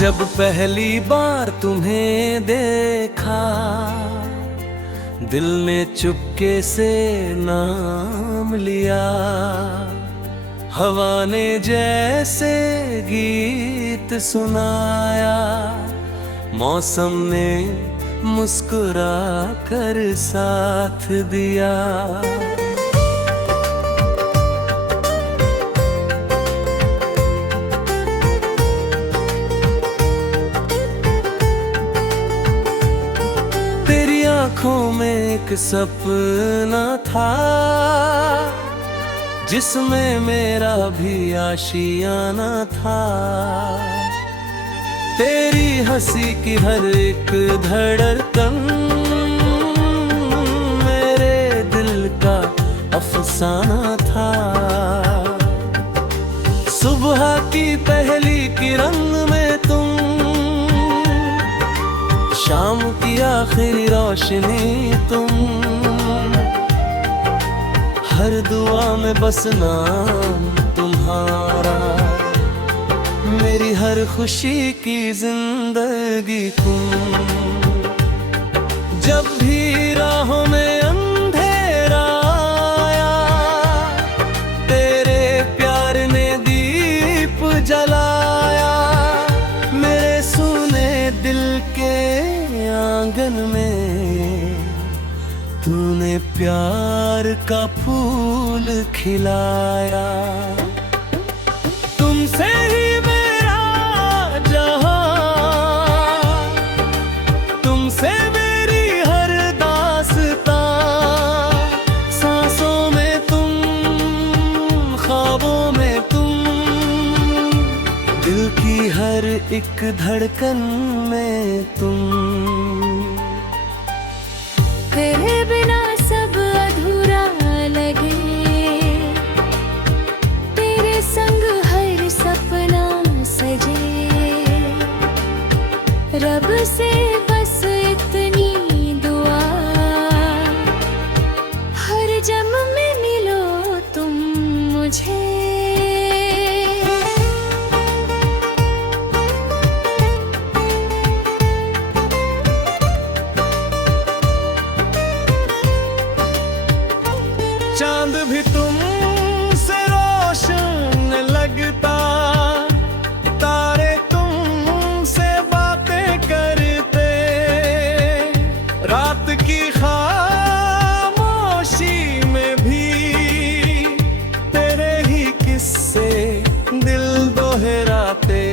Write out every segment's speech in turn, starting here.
जब पहली बार तुम्हें देखा, दिल ने चुपके से नाम लिया। हवा ने जैसे गीत सुनाया, मौसम ने मुस्कुरा कर साथ दिया। तेरी आंखों में एक सपना था, जिसमें मेरा भी आशियाना था। तेरी हंसी की हर एक धड़कन मेरे दिल का अफसाना था। सुबह की पहली किरण में तुम, शाम की आखिरी रोशनी तुम। हर दुआ में बस नाम तुम्हारा, मेरी हर खुशी की जिंदगी तुम। जब भी राहों में अंधेरा आया, तेरे प्यार ने दीप जलाया। मेरे सुने दिल के आंगन में तूने प्यार का फूल खिलाया। तुमसे ही मेरा जहां, तुमसे मेरी हर दास्तां। सांसों में तुम, ख्वाबों में तुम, दिल की हर एक धड़कन में तुम। तेरे बिना सब अधूरा लगे, तेरे संग हर सपना सजे। रब से बस इतनी दुआ, हर जन्म में मिलो तुम मुझे। चांद भी तुमसे रोशन लगता, तारे तुमसे बातें करते। रात की खामोशी में भी तेरे ही किस्से दिल दोहराते।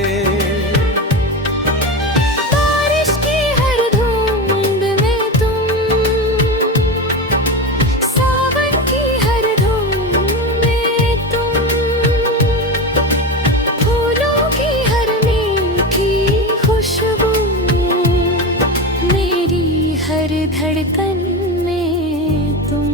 धड़कन में तुम।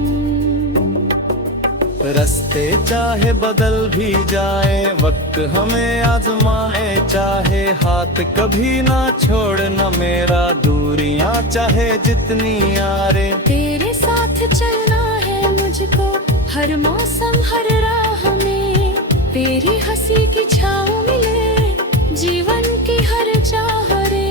रास्ते चाहे बदल भी जाए, वक्त हमें आजमाए चाहे। हाथ कभी ना छोड़ना मेरा, दूरियां चाहे जितनी यारे। तेरे साथ चलना है मुझको, हर मौसम हर राह में। तेरी हंसी की छाँव मिले, जीवन की हर चाह रे।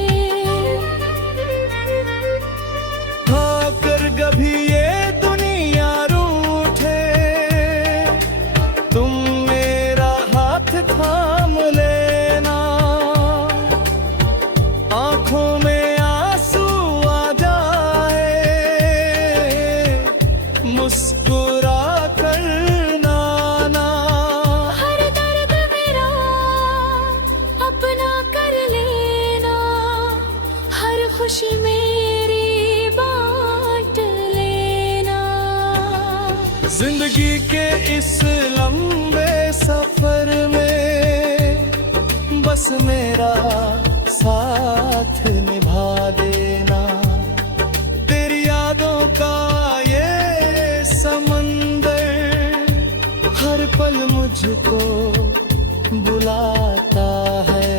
कभी ये दुनिया रूठे, तुम मेरा हाथ थाम लेना। आंखों में आंसू आ जाए, मुस्कुरा कर ना। हर दर्द मेरा अपना कर लेना, हर खुशी मेरी जिंदगी के इस लंबे सफर में बस मेरा साथ निभा देना। तेरी यादों का ये समंदर हर पल मुझको बुलाता है।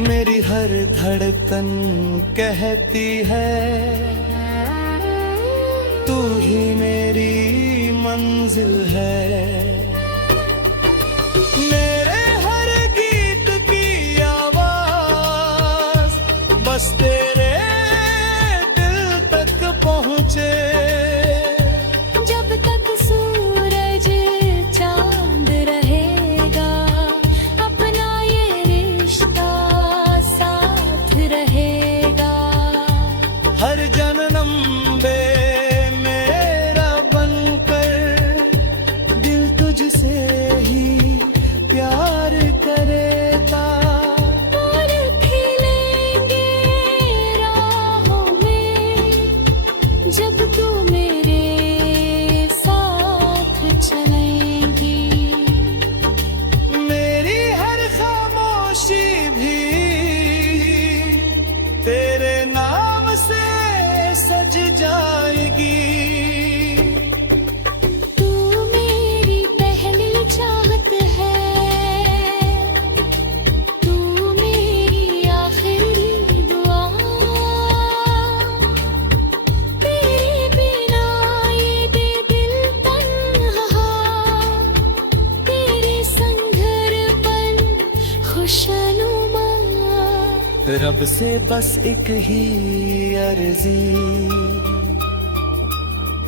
मेरी हर धड़कन कहती है तू ही मेरी मंजिल है। मेरे हर गीत की आवाज बस तेरे दिल तक पहुँचे। जब तक सूरज चांद रहेगा अपना ये रिश्ता साथ रहेगा। हर जन्म बे मेरा बनकर दिल तुझसे ही प्यार करेगा। फूल खिलेंगे राहों में जब तू मेरे साथ चलेंगी। मेरी हर खामोशी भी तेरे नाम से सज जाएगी। तू मेरी पहली चाहत है, तू मेरी आखिरी दुआ। तेरे बिना ये दिल तन्हा, तेरे संग हर पल खुशनुमा। रब से बस एक ही अर्जी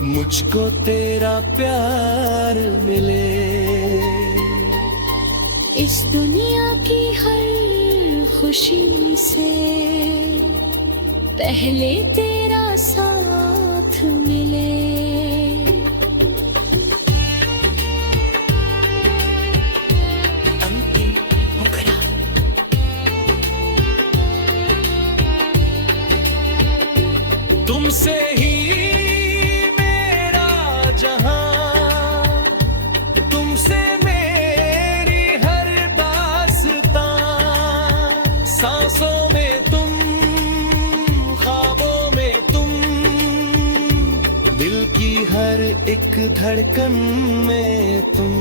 मुझको तेरा प्यार मिले। इस दुनिया की हर खुशी से पहले तेरा साथ मिले। तुमसे ही मेरा जहां, तुमसे मेरी हर दास्तां। सांसों में तुम, ख्वाबों में तुम, दिल की हर एक धड़कन में तुम।